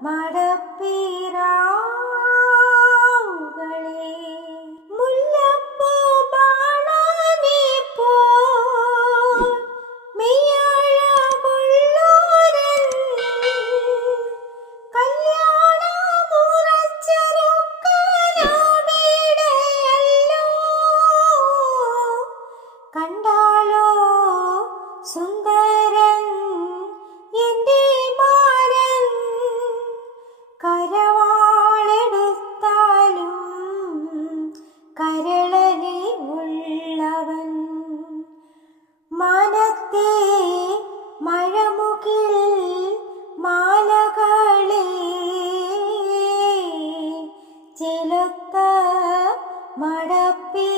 Mara കരളനെ ഉള്ളവൻ. മാനത്തെ മഴമുകിൽ മാലകളെ ചെലുത്ത മടപ്പീരാവുകളെ